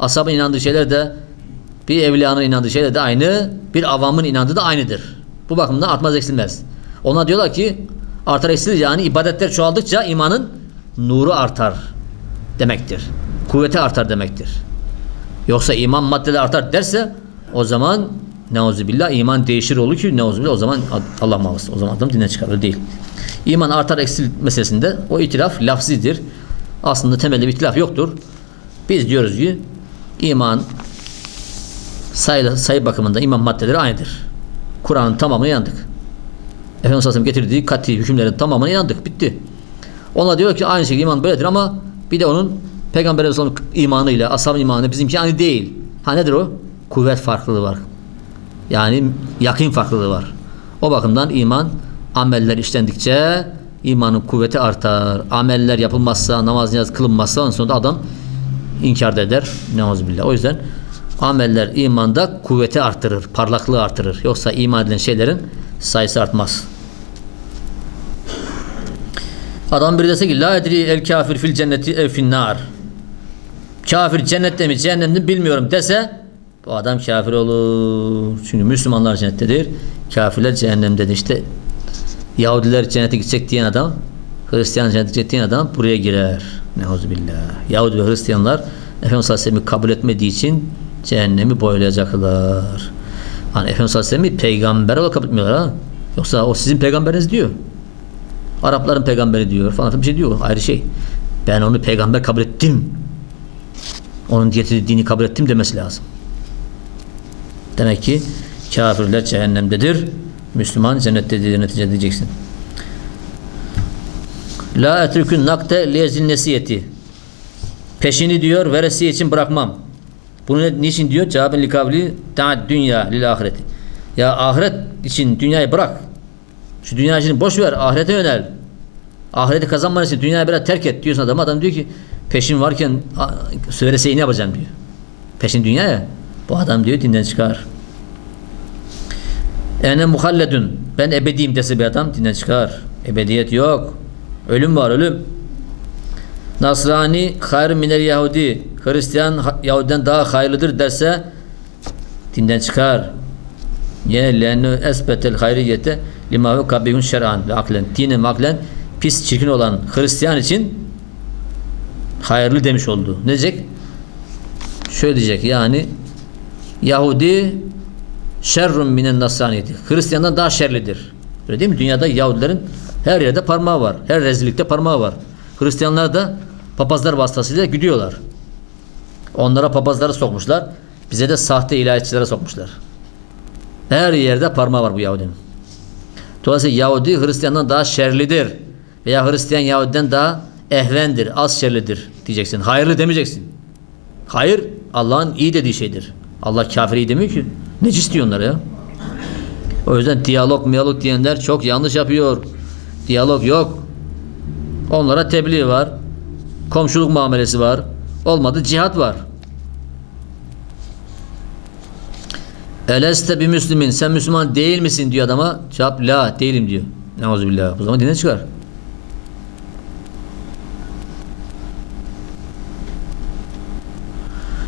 ashabın inandığı şeyler de bir evliyanın inandığı şeyler de aynı, bir avamın inandığı da aynıdır. Bu bakımdan artmaz eksilmez. Ona diyorlar ki artar eksilir yani ibadetler çoğaldıkça imanın nuru artar demektir. Kuvveti artar demektir. Yoksa iman maddeleri artar derse o zaman neuzubillah iman değişir olur ki neuzubillah o zaman Allah muhafaza o zaman adam dinden çıkarır değil. İman artar eksil meselesinde o itiraf lafzidir. Aslında temelde bir itilaf yoktur. Biz diyoruz ki iman sayı, sayı bakımında iman maddeleri aynıdır. Kur'an'ın tamamına inandık. Efendimiz Aleyhisselam getirdiği kati hükümlerin tamamına inandık. Bitti. Ona diyor ki aynı şekilde iman böyledir ama bir de onun Peygamber Aleyhisselam imanıyla ashab imanı bizimki aynı değil. Ha nedir o? Kuvvet farklılığı var. Yani yakın farklılığı var. O bakımdan iman ameller işlendikçe imanın kuvveti artar. Ameller yapılmazsa, namaz niyaz kılınmazsa ondan sonra adam inkar eder. Neuzubillah. O yüzden ameller imanda kuvveti artırır, parlaklığı artırır. Yoksa iman edilen şeylerin sayısı artmaz. Adam biri dese ki la edri el kafir fil cenneti ev fin nar. Kafir cennette mi cehennemde mi bilmiyorum dese bu adam kafir olur. Çünkü Müslümanlar cennettedir. Kafirler cehennemdedir. İşte Yahudiler cennete gidecek diyen adam Hristiyan cennete gidecek diyen adam buraya girer. Neuzubillah. Yahudi ve Hristiyanlar Efendimiz Aleyhisselam'ı kabul etmediği için cehennemi boylayacaklar. Hani Efendimiz Aleyhisselam'ı peygamber olarak kabul etmiyorlar ha. Yoksa o sizin peygamberiniz diyor. Arapların peygamberi diyor falan bir şey diyor. Ayrı şey. Ben onu peygamber kabul ettim. Onun getirdiği dini kabul ettim demesi lazım. Demek ki kafirler cehennemdedir. Müslüman cennettedir neticede diyeceksin. La etrükün nakte lezin nesiyeti. Peşini diyor veresiye için bırakmam. Bunu niçin diyor? Cevabın likavli ta'ad dünya lil ahireti. Ya ahiret için dünyayı bırak. Şu dünya için boş ver. Ahirete yönel. Ahireti kazanman için dünyayı biraz terk et diyorsun adam. Adam diyor ki peşin varken veresiyeyi ne yapacağım diyor. Peşin dünya ya. Bu adam diyor dinden çıkar. Ene muhalledun. Ben ebediyim dese bir adam dinden çıkar. Ebediyet yok. Ölüm var ölüm. Nasrani hayr minel Yahudi. Hristiyan Yahudiden daha hayırlıdır derse dinden çıkar. Ye lenu esbetel hayriyete lima ve kabihun şer'an ve aklen. Dinen ve aklen pis çirkin olan Hristiyan için hayırlı demiş oldu. Ne diyecek? Şöyle diyecek yani Yahudi şerrun minen nasraniyeti. Hristiyandan daha şerlidir. Öyle değil mi? Dünyada Yahudilerin her yerde parmağı var. Her rezillikte parmağı var. Hristiyanlar da papazlar vasıtasıyla gidiyorlar. Onlara papazları sokmuşlar. Bize de sahte ilahiyatçilere sokmuşlar. Her yerde parmağı var bu Yahudinin. Dolayısıyla Yahudi Hristiyandan daha şerlidir. Veya Hristiyan Yahudiden daha ehvendir, az şerlidir diyeceksin. Hayırlı demeyeceksin. Hayır Allah'ın iyi dediği şeydir. Allah kafir iyi demiyor ki. Necis diyor onlara ya. O yüzden diyalog miyalog diyenler çok yanlış yapıyor. Diyalog yok. Onlara tebliğ var. Komşuluk muamelesi var. Olmadı cihat var. Eleste bir Müslümin sen Müslüman değil misin diyor adama. Cevap la değilim diyor. Neuzubillah. Bu zaman dine çıkar.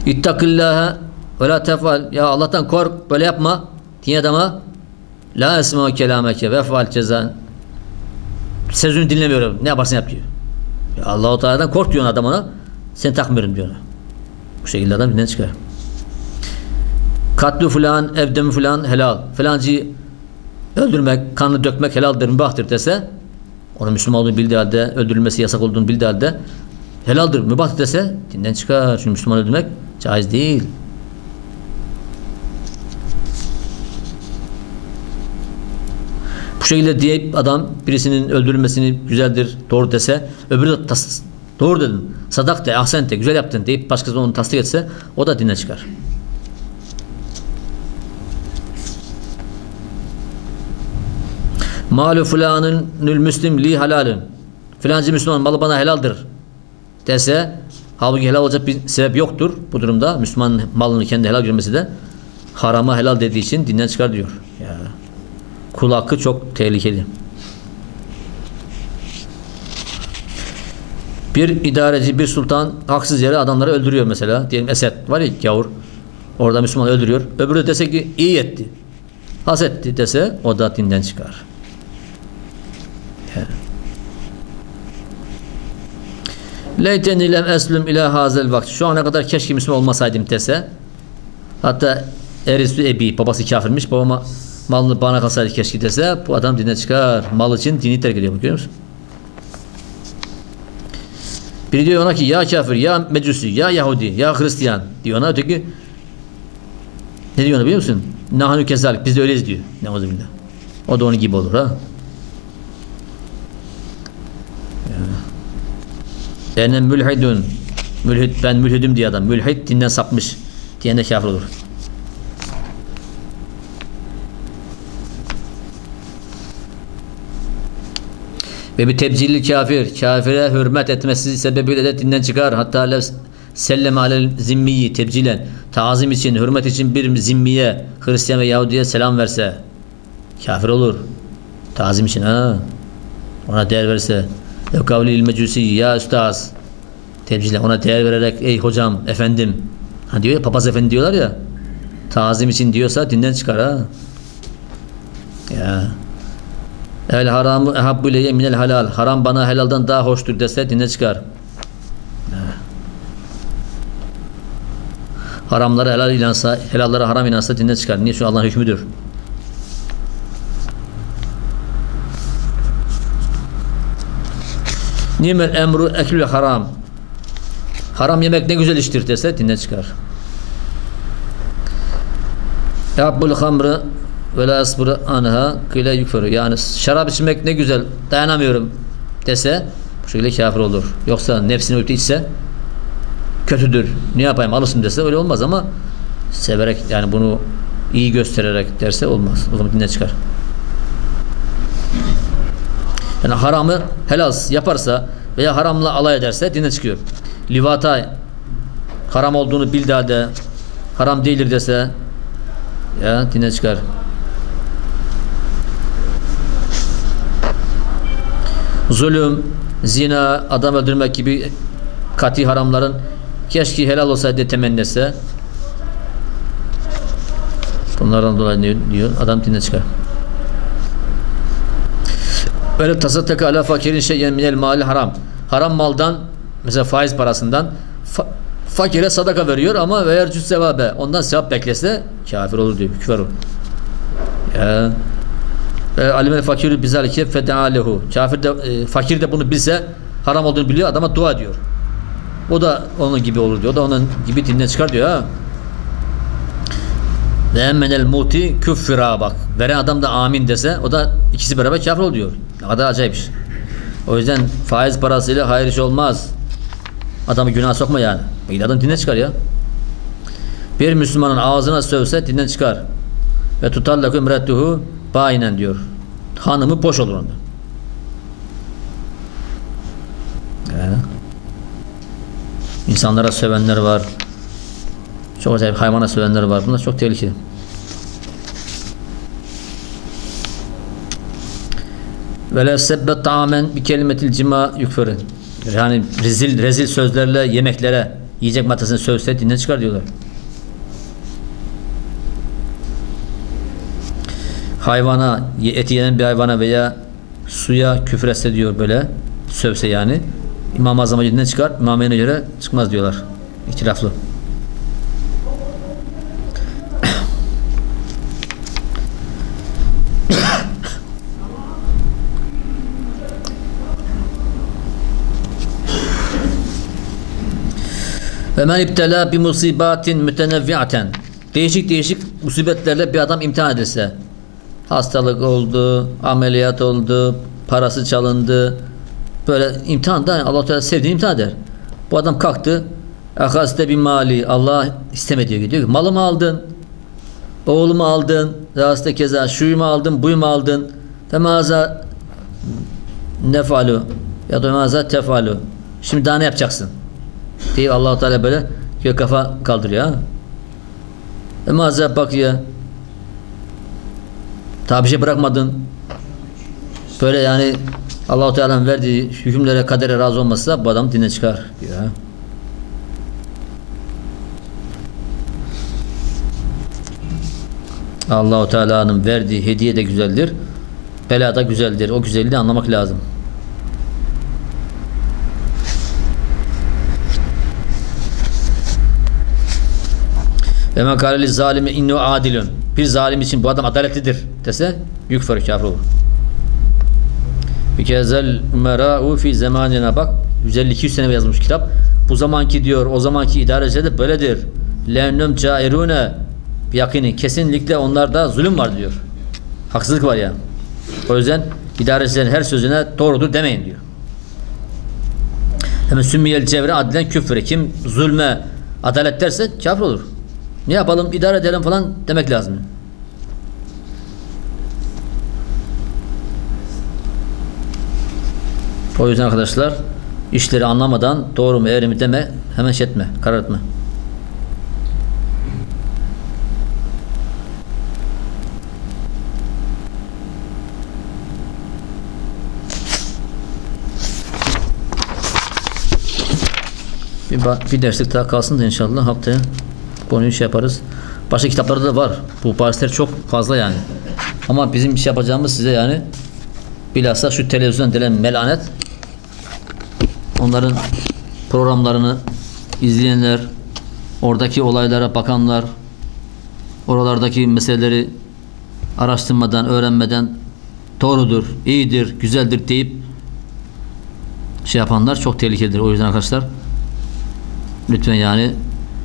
İttakillâhe ve la tefal. Ya Allah'tan kork böyle yapma. Diye adama la esma kelameke ve fal cezan. Sözünü dinlemiyorum. Ne yaparsan yap diyor. Ya Allah-u Teala'dan kork diyor adam ona. Seni takmıyorum diyor. Bu şekilde adam dinden çıkar. Katlu filan, evdemi filan helal. Filancı öldürmek, kanını dökmek helaldir, mübahtır dese onun Müslüman olduğunu bildiği halde, öldürülmesi yasak olduğunu bildiği halde helaldir, mübahtır dese dinden çıkar. Çünkü Müslüman öldürmek caiz değil. Bu şekilde deyip adam birisinin öldürülmesini güzeldir, doğru dese öbürü de tas doğru dedin, sadak de, ahsen de, güzel yaptın deyip başkası onu tasdik etse o da dine çıkar. Malu fulanın nül müslim li halalın. Filancı Müslüman malı bana helaldir dese halbuki helal olacak bir sebep yoktur bu durumda. Müslüman malını kendi helal görmesi de harama helal dediği için dinden çıkar diyor. Ya. Kul hakkı çok tehlikeli. Bir idareci, bir sultan haksız yere adamları öldürüyor mesela. Diyelim Esed var ya gavur. Orada Müslüman öldürüyor. Öbürü de dese ki iyi etti. Hasetti dese o da dinden çıkar. Leyteni lem eslüm ila hazel vakti. Şu ana kadar keşke Müslüman olmasaydım dese. Hatta Erisü Ebi babası kafirmiş. Babama malını bana kalsaydı keşke dese bu adam dine çıkar. Mal için dini terk ediyor. Görüyor musun? Biri diyor ona ki ya kafir, ya mecusi, ya Yahudi, ya Hristiyan diyor ona. Öteki ne diyor ona biliyor musun? Nahnu kezalik. Biz de öyleyiz diyor. Neuzubillah. O da onun gibi olur ha. Ene mülhidun. Mülhid, ben mülhidim diye adam. Mülhid dinden sapmış. Diyen de kafir olur. Ve bir tebcilli kafir, kafire hürmet etmesi sebebiyle de dinden çıkar. Hatta lev selleme alel zimmiyi tebcilen, tazim için, hürmet için bir zimmiye, Hristiyan ve Yahudiye selam verse, kafir olur. Tazim için ha. Ona değer verse. Ve kavli il mecusi ya üstaz. Tebcilen ona değer vererek ey hocam, efendim. Ha diyor ya papaz efendi diyorlar ya. Tazim için diyorsa dinden çıkar ha. Ya. El haramı ehabbu ileyye minel halal. Haram bana helaldan daha hoştur dese dine çıkar. Haramlara helal inansa, helallara haram inansa dine çıkar. Niye? Çünkü Allah'ın hükmüdür. Nimel emru eklül haram. Haram yemek ne güzel iştir dese dine çıkar. Yabbul hamrı ve la asburu anha kıyla yükferu. Yani şarap içmek ne güzel dayanamıyorum dese bu şekilde kafir olur. Yoksa nefsini öldü içse kötüdür. Ne yapayım alırsın dese öyle olmaz ama severek yani bunu iyi göstererek derse olmaz. O zaman dine çıkar. Yani haramı helal yaparsa veya haramla alay ederse dine çıkıyor. Livata haram olduğunu bildiği halde haram değildir dese ya dine çıkar. Zulüm, zina, adam öldürmek gibi kati haramların keşke helal olsaydı temennese bunlardan dolayı ne diyor? Adam dine çıkar. Böyle tasattaka ala fakirin şeyyen minel mali haram. Haram maldan mesela faiz parasından fa fakire sadaka veriyor ama ve yercüs sevabe ondan sevap beklese kafir olur diyor. Küfür olur. Ya e, alimel fakirü bizalike fedealehu. Kafir de e, fakir de bunu bilse haram olduğunu biliyor adama dua ediyor. O da onun gibi olur diyor. O da onun gibi dinden çıkar diyor ha. Ve emmenel muti küffira bak. Veren adam da amin dese o da ikisi beraber kafir oluyor. Ne kadar acayip iş. O yüzden faiz parasıyla hayır iş olmaz. Adamı günah sokma yani. Bir adam dinden çıkar ya. Bir Müslümanın ağzına sövse dinden çıkar. Ve tutarlaku imrettuhu bayinen diyor. Hanımı boş olur onda. Ee, insanlara sövenler var. Çok acayip hayvana sövenler var. Bunlar çok tehlikeli. Ve la sebbet tamamen bir kelimetil cima yükferi. Yani rezil rezil sözlerle yemeklere yiyecek maddesini sövse dinden çıkar diyorlar. Hayvana, eti yenen bir hayvana veya suya küfür etse diyor böyle sövse yani İmam-ı Azam'a cennet çıkar İmamine göre çıkmaz diyorlar İhtilaflı. Ve men ibtela bi musibatin mütenevvi'aten değişik değişik musibetlerle bir adam imtihan edilse hastalık oldu, ameliyat oldu, parası çalındı. Böyle imtihan da Allah Teala sevdiğini imtihan eder. Bu adam kalktı. Akaste bir mali Allah istemedi diyor. diyor ki, malımı aldın. Oğlumu aldın. Rahatsızda keza şuyumu aldın, buyumu aldın. Temaza nefalu ya da maza tefalu. Şimdi daha ne yapacaksın? diye Allah Teala böyle kafa kaldırıyor. Ha? Emaza ya Tabi bir şey bırakmadın. Böyle yani Allah-u Teala'nın verdiği hükümlere, kadere razı olmazsa bu adam dine çıkar ha. Allahu Teala'nın verdiği hediye de güzeldir. Bela da güzeldir. O güzelliği anlamak lazım. Ve men kâleli zalime innu adilun. Bir zalim için bu adam adaletlidir dese yükfer kafir olur. Bir kezel umerâ'u fi zamanina bak 152 sene yazılmış kitap. Bu zamanki diyor o zamanki idareciler de böyledir. Lennum cairune yakini kesinlikle onlarda zulüm var diyor. Haksızlık var ya. O yüzden idarecilerin her sözüne doğrudur demeyin diyor. Hemen sümmiyel cevre adilen küfre. Kim zulme adalet derse kafir olur. Ne yapalım idare edelim falan demek lazım. O yüzden arkadaşlar işleri anlamadan doğru mu eğri mi deme hemen şey etme, karar etme. Bir, bir derslik daha kalsın da inşallah haftaya konuyu şey yaparız. Başka kitaplarda da var. Bu bahisler çok fazla yani. Ama bizim iş yapacağımız size yani bilhassa şu televizyon denen melanet onların programlarını izleyenler, oradaki olaylara bakanlar, oralardaki meseleleri araştırmadan, öğrenmeden doğrudur, iyidir, güzeldir deyip şey yapanlar çok tehlikelidir. O yüzden arkadaşlar lütfen yani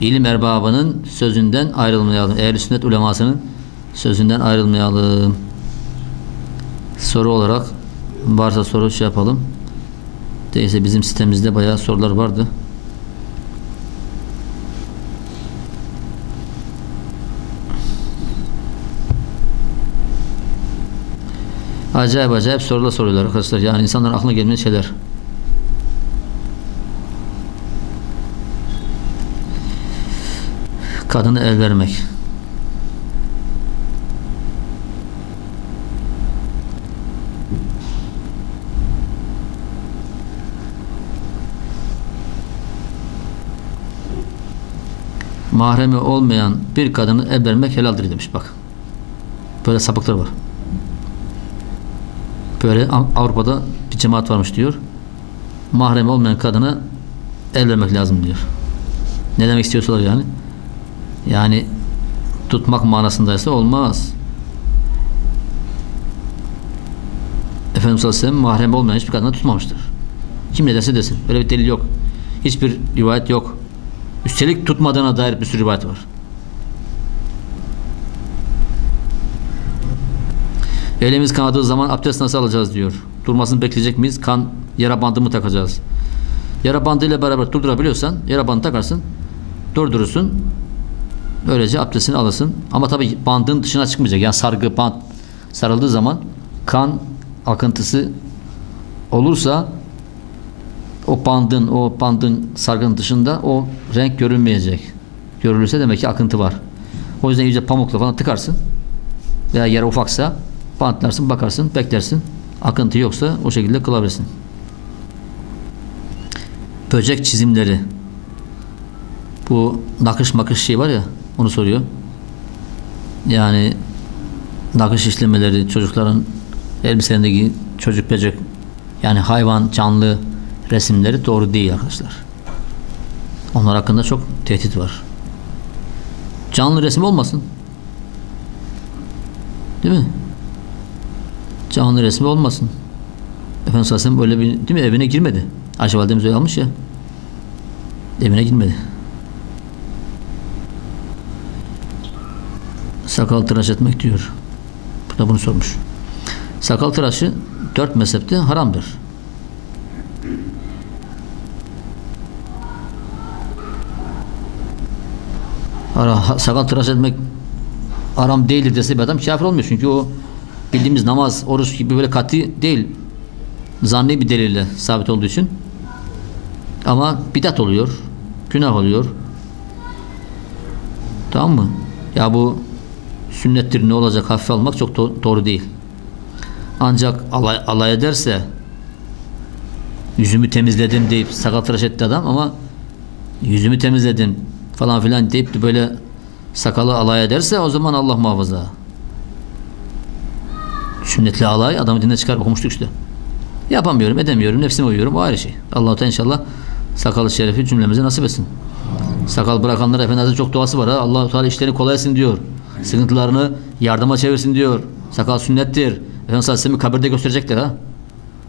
ilim erbabının sözünden ayrılmayalım. Ehl-i sünnet ulemasının sözünden ayrılmayalım. Soru olarak varsa soru şey yapalım. Değilse bizim sitemizde bayağı sorular vardı. Acayip acayip sorular soruyorlar arkadaşlar. Yani insanların aklına gelmeyen şeyler. Kadını el vermek. Mahremi olmayan bir kadını el vermek helaldir demiş bak. Böyle sapıklar var. Böyle Av- Avrupa'da bir cemaat varmış diyor. Mahremi olmayan kadına el vermek lazım diyor. Ne demek istiyorsalar yani? Yani tutmak manasındaysa olmaz. Efendimiz sallallahu mahrem olmayan hiçbir kadına tutmamıştır. Kim ne derse desin. Böyle bir delil yok. Hiçbir rivayet yok. Üstelik tutmadığına dair bir sürü rivayet var. Elimiz kanadığı zaman abdest nasıl alacağız diyor. Durmasını bekleyecek miyiz? Kan yara bandı mı takacağız? Yara bandıyla beraber durdurabiliyorsan yara bandı takarsın. Durdurursun. Böylece abdestini alırsın. Ama tabii bandın dışına çıkmayacak. Yani sargı band sarıldığı zaman kan akıntısı olursa o bandın o bandın sargının dışında o renk görünmeyecek. Görülürse demek ki akıntı var. O yüzden iyice pamukla falan tıkarsın. Veya yer ufaksa bantlarsın, bakarsın, beklersin. Akıntı yoksa o şekilde kılabilirsin. Böcek çizimleri. Bu nakış makış şey var ya onu soruyor. Yani nakış işlemeleri çocukların elbiselerindeki çocuk böcek yani hayvan canlı resimleri doğru değil arkadaşlar. Onlar hakkında çok tehdit var. Canlı resim olmasın. Değil mi? Canlı resmi olmasın. Efendimiz Aleyhisselam böyle bir değil mi evine girmedi. Ayşe validemiz öyle almış ya. Evine girmedi. Sakal tıraş etmek diyor. Bu da bunu sormuş. Sakal tıraşı dört mezhepte haramdır. Ara, sakal tıraş etmek haram değildir dese bir adam kafir olmuyor. Çünkü o bildiğimiz namaz, oruç gibi böyle katı değil. Zanni bir delille sabit olduğu için. Ama bidat oluyor. Günah oluyor. Tamam mı? Ya bu sünnettir ne olacak hafife almak çok do- doğru değil. Ancak alay, alay ederse yüzümü temizledim deyip sakal tıraş etti adam ama yüzümü temizledim falan filan deyip de böyle sakalı alay ederse o zaman Allah muhafaza. Sünnetli alay adamı dinden çıkar okumuştuk işte. Yapamıyorum, edemiyorum, nefsime uyuyorum. O ayrı şey. Allah-u Teala inşallah sakalı şerefi cümlemize nasip etsin. Sakal bırakanlar Efendimiz'in çok duası var ha. Allah-u Teala işlerini kolay etsin diyor. Sıkıntılarını yardıma çevirsin diyor. Sakal sünnettir. Efendimiz Aleyhisselam'ı kabirde gösterecekler ha.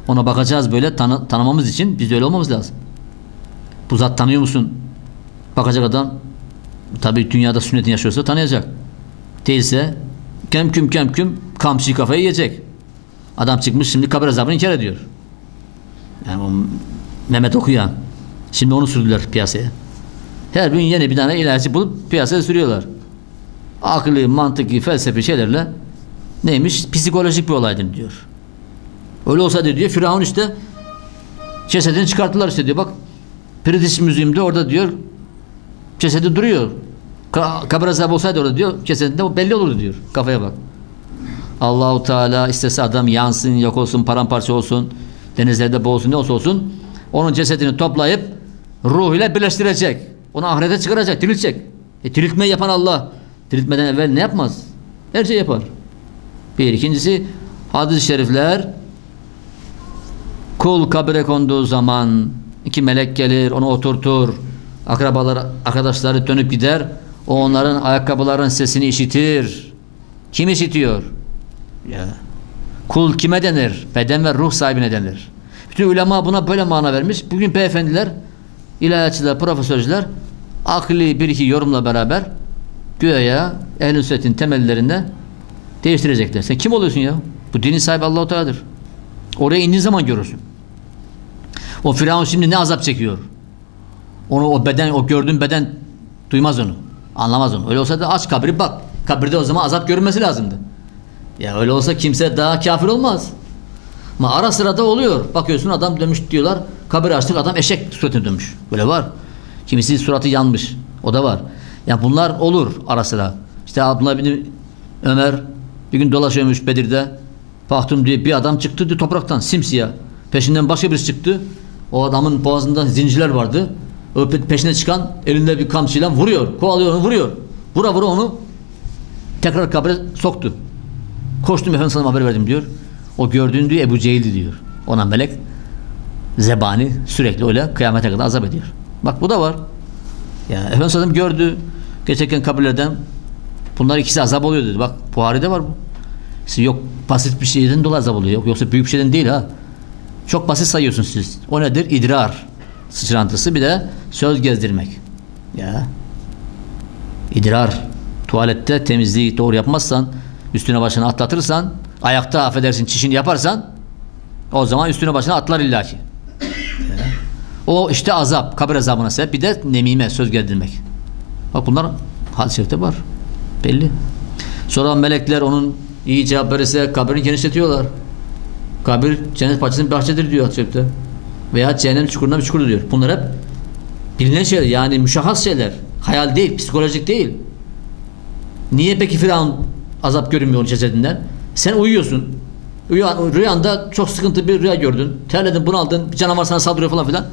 Ona bakacağız böyle tanı, tanımamız için biz öyle olmamız lazım. Bu zat tanıyor musun? Bakacak adam tabi dünyada sünnetini yaşıyorsa tanıyacak. Değilse kem küm kem küm kamçıyı kafayı yiyecek. Adam çıkmış şimdi kabir azabını inkar ediyor. Yani o Mehmet okuyan. Şimdi onu sürdüler piyasaya. Her gün yeni bir tane ilacı bulup piyasaya sürüyorlar. Akıllı, mantıklı, felsefi şeylerle neymiş? Psikolojik bir olaydır diyor. Öyle olsaydı diyor Firavun işte cesedini çıkarttılar işte diyor. Bak Pritis Müziğim'de orada diyor cesedi duruyor. Ka kabir olsaydı orada diyor cesedinde belli olurdu diyor. Kafaya bak. Allahu Teala istese adam yansın, yok olsun, paramparça olsun, denizlerde boğulsun, ne olsa olsun onun cesedini toplayıp ruhuyla birleştirecek. Onu ahirete çıkaracak, diriltecek. E diriltmeyi yapan Allah. Diriltmeden evvel ne yapmaz? Her şey yapar. Bir. ikincisi hadis-i şerifler kul kabire konduğu zaman iki melek gelir, onu oturtur. Akrabalar, arkadaşları dönüp gider. O onların ayakkabıların sesini işitir. Kim işitiyor? Ya. Kul kime denir? Beden ve ruh sahibine denir. Bütün ulema buna böyle mana vermiş. Bugün beyefendiler, ilahiyatçılar, profesörler akli bir iki yorumla beraber güya ehl-i sünnetin temellerinde değiştirecekler. Sen kim oluyorsun ya? Bu dinin sahibi Allah-u Teala'dır. Oraya indiğin zaman görürsün. O Firavun şimdi ne azap çekiyor? Onu o beden, o gördüğün beden duymaz onu. Anlamaz onu. Öyle olsa da aç kabri bak. Kabirde o zaman azap görünmesi lazımdı. Ya öyle olsa kimse daha kafir olmaz. Ama ara sıra da oluyor. Bakıyorsun adam dönmüş diyorlar. Kabir açtık adam eşek suratına dönmüş. Böyle var. Kimisi suratı yanmış. O da var. Ya bunlar olur ara sıra. İşte Abdullah bin Ömer bir gün dolaşıyormuş Bedir'de. Baktım diye bir adam çıktı diye topraktan simsiyah. Peşinden başka birisi çıktı. O adamın boğazında zincirler vardı. O peşine çıkan elinde bir kamçıyla vuruyor. Kovalıyor onu vuruyor. Vura vura onu tekrar kabre soktu. Koştum efendim sana haber verdim diyor. O gördüğün diyor Ebu Cehil'di diyor. Ona melek zebani sürekli öyle kıyamete kadar azap ediyor. Bak bu da var. Ya Efendimiz Aleyhisselam gördü geçerken kabirlerden bunlar ikisi azap oluyor dedi. Bak Buhari'de var bu. İşte yok basit bir şeyden dolayı azap oluyor. Yok, yoksa büyük bir şeyden değil ha. Çok basit sayıyorsunuz siz. O nedir? İdrar sıçrantısı bir de söz gezdirmek. Ya. İdrar. Tuvalette temizliği doğru yapmazsan üstüne başına atlatırsan ayakta affedersin çişini yaparsan o zaman üstüne başına atlar illaki. O işte azap, kabir azabına sebep. Bir de nemime, söz geldirmek. Bak bunlar hadis-i var. Belli. Sonra melekler onun iyi cevap verirse kabrini genişletiyorlar. Kabir cennet bahçesinin bahçedir diyor hadis-i. Veya cehennem çukurunda bir çukurdur diyor. Bunlar hep bilinen şeyler. Yani müşahhas şeyler. Hayal değil, psikolojik değil. Niye peki Firavun azap görünmüyor cesedinden? Sen uyuyorsun. Uyan, rüyanda çok sıkıntı bir rüya gördün. Terledin, bunaldın. Bir canavar sana saldırıyor falan filan.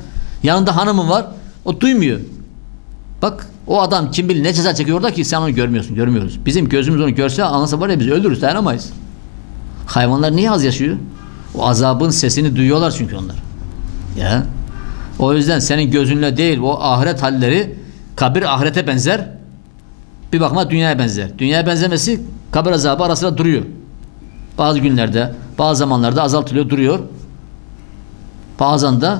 Yanında hanımın var. O duymuyor. Bak o adam kim bilir ne ceza çekiyor orada ki sen onu görmüyorsun. Görmüyoruz. Bizim gözümüz onu görse anlasa var ya biz öldürürüz dayanamayız. Hayvanlar niye az yaşıyor? O azabın sesini duyuyorlar çünkü onlar. Ya. O yüzden senin gözünle değil o ahiret halleri kabir ahirete benzer. Bir bakma dünyaya benzer. Dünyaya benzemesi kabir azabı arasında duruyor. Bazı günlerde, bazı zamanlarda azaltılıyor, duruyor. Bazen de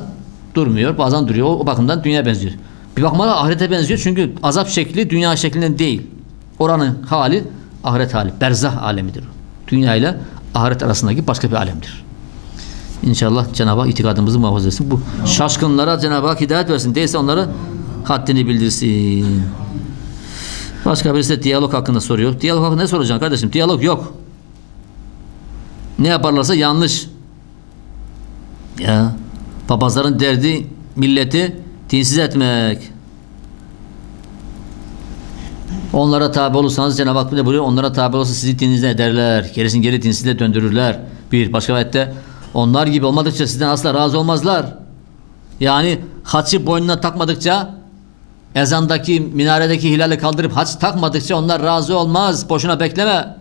durmuyor, bazen duruyor. O, bakımdan dünya benziyor. Bir bakıma da ahirete benziyor çünkü azap şekli dünya şeklinden değil. Oranın hali ahiret hali, berzah alemidir. Dünya ile ahiret arasındaki başka bir alemdir. İnşallah Cenab-ı Hak itikadımızı muhafaza etsin. Bu şaşkınlara Cenab-ı Hak hidayet versin. Değilse onları haddini bildirsin. Başka birisi de diyalog hakkında soruyor. Diyalog hakkında ne soracaksın kardeşim? Diyalog yok. Ne yaparlarsa yanlış. Ya papazların derdi milleti dinsiz etmek. Onlara tabi olursanız Cenab-ı Hak ne buyuruyor? Onlara tabi olursa sizi dininizden ederler. Gerisini geri dinsizle döndürürler. Bir başka ayette onlar gibi olmadıkça sizden asla razı olmazlar. Yani haçı boynuna takmadıkça ezandaki minaredeki hilali kaldırıp haç takmadıkça onlar razı olmaz. Boşuna bekleme.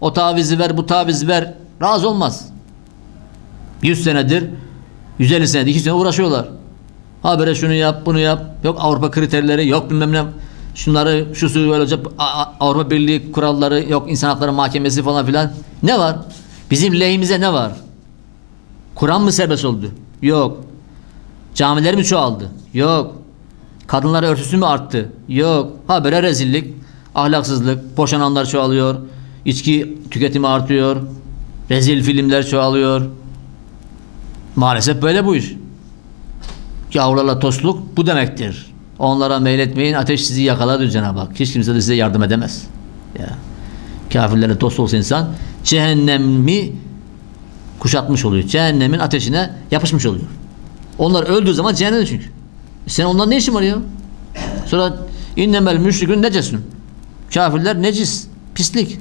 O tavizi ver bu tavizi ver. Razı olmaz. 100 senedir 150 senedir 2 sene uğraşıyorlar. Habere şunu yap bunu yap. Yok Avrupa kriterleri yok bilmem ne. Şunları şu böyle olacak A- A- Avrupa Birliği kuralları yok insan hakları mahkemesi falan filan. Ne var? Bizim lehimize ne var? Kur'an mı serbest oldu? Yok. Camiler mi çoğaldı? Yok. Kadınlar örtüsü mü arttı? Yok. Habere rezillik, ahlaksızlık, boşananlar çoğalıyor. içki tüketimi artıyor. Rezil filmler çoğalıyor. Maalesef böyle bu iş. Yavrularla tostluk bu demektir. Onlara meyletmeyin ateş sizi yakalar diyor Cenab-ı Hak. Hiç kimse de size yardım edemez. Ya. Kafirlerle dost olsa insan cehennemi kuşatmış oluyor. Cehennemin ateşine yapışmış oluyor. Onlar öldüğü zaman cehennemde çünkü. Sen ondan ne işin var ya? Sonra innemel müşrikün necesun. Kafirler necis, pislik.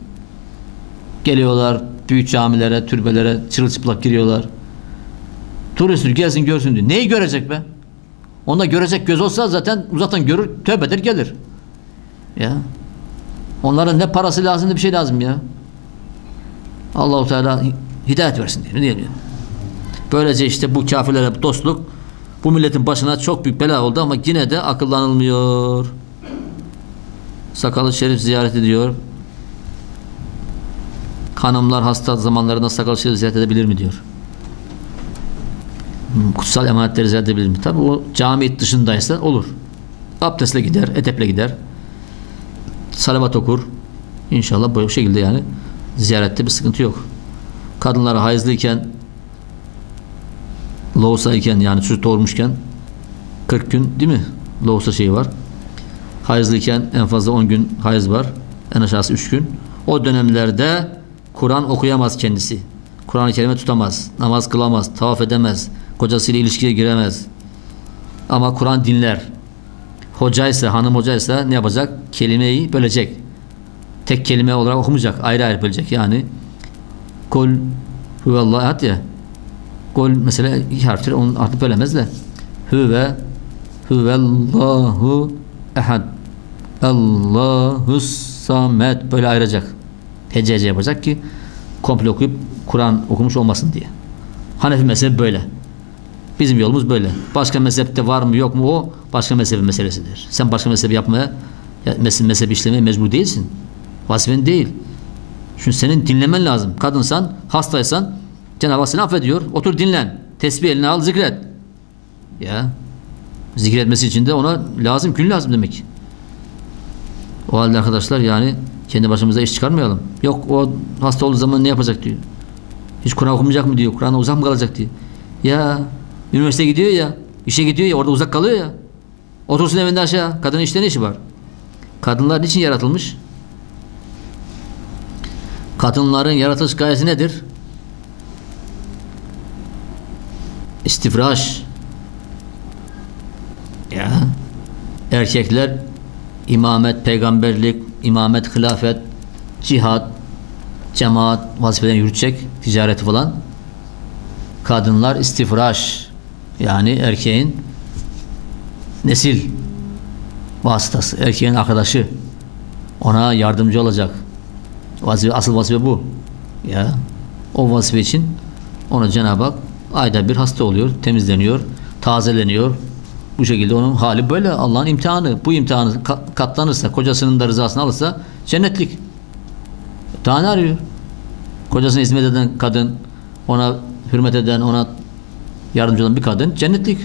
Geliyorlar büyük camilere, türbelere çırılçıplak giriyorlar. Turist gelsin görsün diyor. Neyi görecek be? Onda görecek göz olsa zaten uzaktan görür, tövbe gelir. Ya. Onların ne parası lazım ne bir şey lazım ya. Allahu Teala hidayet versin diye. Ne diyelim? Böylece işte bu kafirlere dostluk bu milletin başına çok büyük bela oldu ama yine de akıllanılmıyor. Sakalı şerif ziyaret ediyor. Hanımlar hasta zamanlarında sakalı şerif ziyaret edebilir mi diyor. Kutsal emanetleri ziyaret edebilir mi? Tabi o cami dışındaysa olur. Abdestle gider, edeple gider. Salavat okur. İnşallah bu şekilde yani ziyarette bir sıkıntı yok. Kadınlar hayızlıyken loğusa iken yani çocuk doğurmuşken 40 gün değil mi? Loğusa şeyi var. Hayızlıyken en fazla 10 gün hayız var. En aşağısı 3 gün. O dönemlerde Kur'an okuyamaz kendisi. Kur'an-ı Kerim'e tutamaz. Namaz kılamaz. Tavaf edemez. Kocasıyla ilişkiye giremez. Ama Kur'an dinler. Hocaysa, hanım hocaysa ne yapacak? Kelimeyi bölecek. Tek kelime olarak okumayacak. Ayrı ayrı bölecek. Yani Kul huvallahu ahad ya. Kul mesela iki harftir. Onun artık bölemez de. Huve huvallahu ehad. Allahus samet. Böyle ayıracak. Hece hece yapacak ki komple okuyup Kur'an okumuş olmasın diye. Hanefi mezhebi böyle. Bizim yolumuz böyle. Başka mezhepte var mı yok mu o başka mezhebin meselesidir. Sen başka mezhebi yapmaya mezhep, mezhep işlemeye mecbur değilsin. Vazifen değil. Çünkü senin dinlemen lazım. Kadınsan, hastaysan Cenab-ı Hak seni affediyor. Otur dinlen. Tesbih eline al zikret. Ya. Zikretmesi için de ona lazım, gün lazım demek. O halde arkadaşlar yani kendi başımıza iş çıkarmayalım. Yok o hasta olduğu zaman ne yapacak diyor. Hiç Kur'an okumayacak mı diyor. Kur'an'a uzak mı kalacak diyor. Ya üniversite gidiyor ya. işe gidiyor ya orada uzak kalıyor ya. Otursun evinde aşağı. Kadının işte ne işi var? Kadınlar niçin yaratılmış? Kadınların yaratılış gayesi nedir? İstifraş. Ya. Erkekler imamet, peygamberlik, imamet, hilafet, cihat, cemaat vazifelerini yürütecek, ticareti falan. Kadınlar istifraş. Yani erkeğin nesil vasıtası, erkeğin arkadaşı. Ona yardımcı olacak. Vazife, asıl vazife bu. Ya. O vazife için ona Cenab-ı Hak ayda bir hasta oluyor, temizleniyor, tazeleniyor. Bu şekilde onun hali böyle Allah'ın imtihanı. Bu imtihanı katlanırsa, kocasının da rızasını alırsa cennetlik. Daha ne arıyor? Kocasına hizmet eden kadın, ona hürmet eden, ona yardımcı olan bir kadın cennetlik.